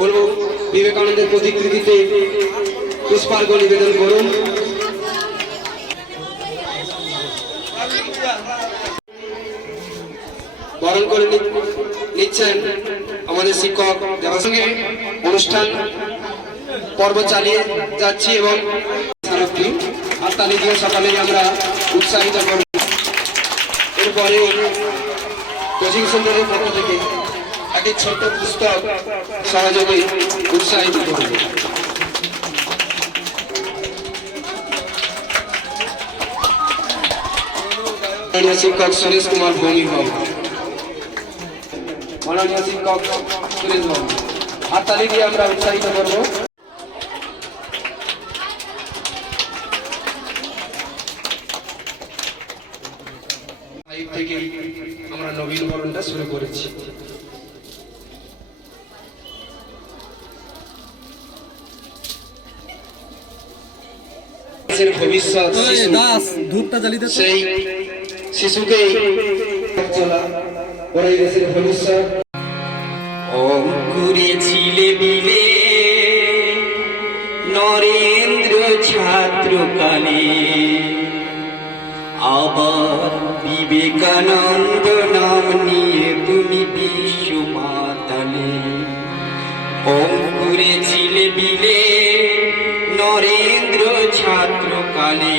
বলবো বিবেকানন্দের প্রতিকৃতিতে পুষ্পার্ঘ্য নিবেদন করুন। বরণ করে নিচ্ছেন আমাদের শিক্ষক, যার সঙ্গে অনুষ্ঠান পর্ব চালিয়ে যাচ্ছি এবং হাততালি দিয়ে সকালেই আমরা উৎসাহিত করব। এরপরে কোচিং সেন্টারের পক্ষ থেকে একটি ছোট্ট পুস্তক সহযোগে উৎসাহিত করব। মাননীয় শিক্ষক সুরেশ কুমার ভৌমিক বাবু, মাননীয় শিক্ষক সুরেশ বাবু, হাততালি দিয়ে আমরা উৎসাহিত করব। থেকে আমরা নবীন বরণটা শুরু করেছি। ভবিষ্যৎ সেই শিশুকে ওরাই দেশের ভবিষ্যৎ। অঙ্কুরে ছিলে বিলে নরেন্দ্র ছাত্রকালে, আবার বিবেকানন্দ নাম নিয়ে তুমি বিশ্ব মাতালে। অঙ্কুরে ছিলে বিলে নরেন্দ্র ছাত্রকালে,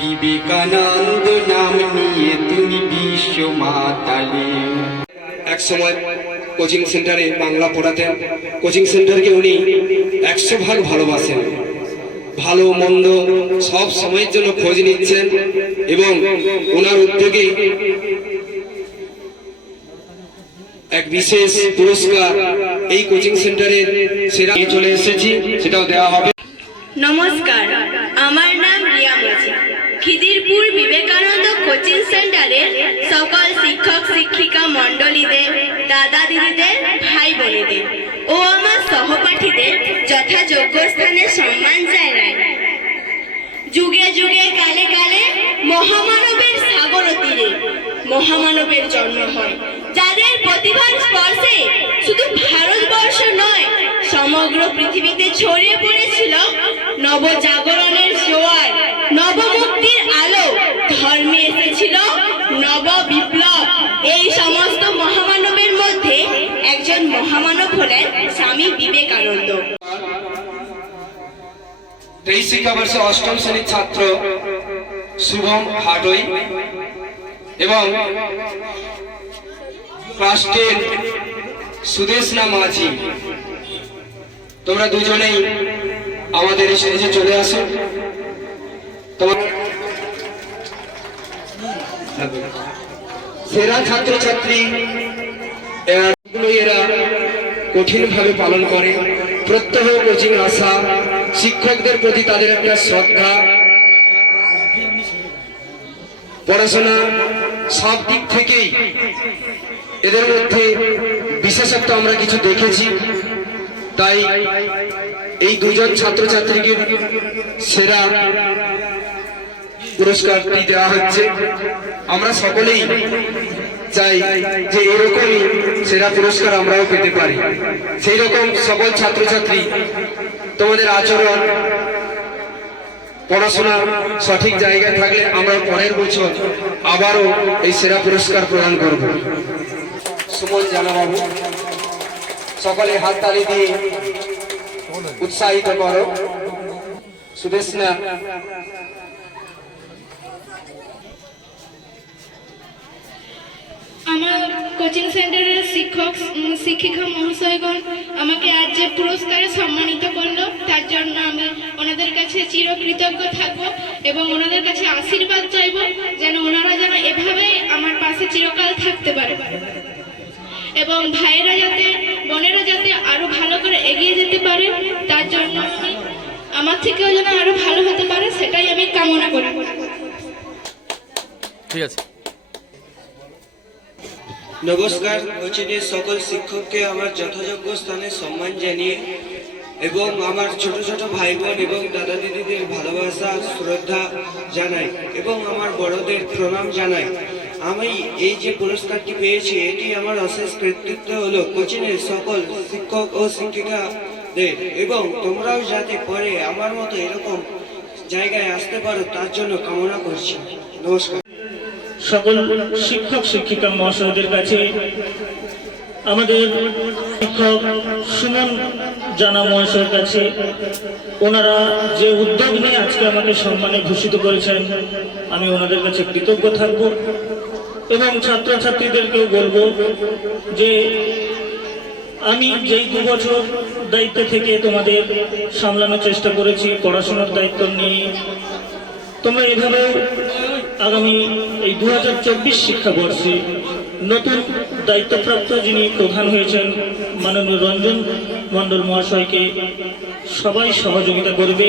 বিবেকানন্দ নাম নিয়ে তুমি বিশ্ব মাতালে। এক সময় কোচিং সেন্টারে বাংলা পড়াতেন। কোচিং সেন্টারকে উনি 100 ভাগ ভালোবাসেন। ভালো মন্দ সব সময়ের জন্য খোঁজ নিচ্ছেন এবং ওনার উদ্যোগে এক বিশেষ পুরস্কার এই কোচিং সেন্টারের সেরা চলে এসেছি, সেটাও দেওয়া হবে। নমস্কার, আমার নাম রিয়া মাঝি। খিদিরপুর বিবেকানন্দ কোচিং সেন্টারের সকল শিক্ষক শিক্ষিকা মণ্ডলীদের, দাদা দিদিদের, ভাই বোনেদের ও আমার সহপাঠীদের যথাযোগ্য স্থানে সম্মান জানাই। যুগে যুগে কালে কালে মহামানবের সাগর তীরে মহামানবের জন্ম হয়, যাদের প্রতিভার স্পর্শে শুধু ভারতবর্ষ নয় সমগ্র পৃথিবীতে ছড়িয়ে পড়েছিল নবজাগরণের জোয়ার, নবমুক্তির আলো, ধর্মে এসেছিল নব বিপ্লব। এই সমস্ত মহামানবের মধ্যে একজন মহামানব হলেন স্বামী বিবেকানন্দ। 23 শিক্ষাবর্ষে 8ম শ্রেণীর ছাত্র শুভম হাটই এবং ক্লাস 10 সুদেশনা মাঝি, তোমরা দুজনেই আমাদের এই স্টেজে চলে আসো। সেরা ছাত্রছাত্রী এরা কঠিনভাবে পালন করে। প্রত্যহ কোচিং আসা, শিক্ষকদের প্রতি তাদের একটা শ্রদ্ধা, পড়াশোনা সব দিক থেকেই এদের মধ্যে বিশেষত্ব আমরা কিছু দেখেছি। তাই এই দুজন ছাত্রছাত্রীকে সেরা পুরস্কারটি দেওয়া হচ্ছে। আমরা সকলেই চাই যে এরকমই সেরা পুরস্কার আমরাও পেতে পারি। সেই রকম সকল ছাত্রছাত্রী তোমাদের আচরণ, পড়াশোনা সঠিক জায়গায় থাকলে আমরা পরের বছর আবারও এই সেরা পুরস্কার প্রদান করব। সুমন জানাবাবু, সকলে হাততালি দিয়ে উৎসাহিত করো। সুদেশনা আমার কোচিং সেন্টারের শিক্ষক শিক্ষিকা মহাশয়গণ আমাকে আজ যে পুরস্কারে সম্মানিত করলো, তার জন্য আমি ওনাদের কাছে চিরকৃতজ্ঞ থাকবো এবং ওনাদের কাছে আশীর্বাদ চাইবো যেন ওনারা যেন এভাবেই আমার পাশে চিরকাল থাকতে পারে এবং ভাইয়েরা যাতে, বোনেরা যাতে আরো ভালো করে এগিয়ে যেতে পারে, তার জন্য আমি আমার থেকেও যেন আরো ভালো হতে পারে সেটাই আমি কামনা করি। ঠিক আছে। নমস্কার। কোচিংয়ের সকল শিক্ষককে আমার যথাযোগ্য স্থানে সম্মান জানিয়ে এবং আমার ছোট ছোট ভাই বোন এবং দাদা দিদিদের ভালোবাসা শ্রদ্ধা জানাই এবং আমার বড়দের প্রণাম জানাই। আমি এই যে পুরস্কারটি পেয়েছি এটি আমার অশেষ কৃতিত্ব হলো কোচিংয়ের সকল শিক্ষক ও শিক্ষিকাদের, এবং তোমরাও যাতে পরে আমার মতো এরকম জায়গায় আসতে পারো তার জন্য কামনা করছি। নমস্কার। সকল শিক্ষক শিক্ষিকা মহাশয়দের কাছে আমাদের শিক্ষক সুমন জানা মহাশয়ের কাছে ওনারা যে উদ্যোগ নিয়ে আজকে আমাকে সম্মানে ভূষিত করেছেন আমি ওনাদের কাছে কৃতজ্ঞ থাকব এবং ছাত্রছাত্রীদেরকেও বলবো যে আমি যেই 2 বছর দায়িত্বে থেকে তোমাদের সামলানোর চেষ্টা করেছি পড়াশোনার দায়িত্ব নিয়ে, তোমরা এভাবে আগামী এই 2024 শিক্ষাবর্ষে নতুন দায়িত্বপ্রাপ্ত যিনি প্রধান হয়েছেন মাননীয় রঞ্জন মণ্ডল মহাশয়কে সবাই সহযোগিতা করবে।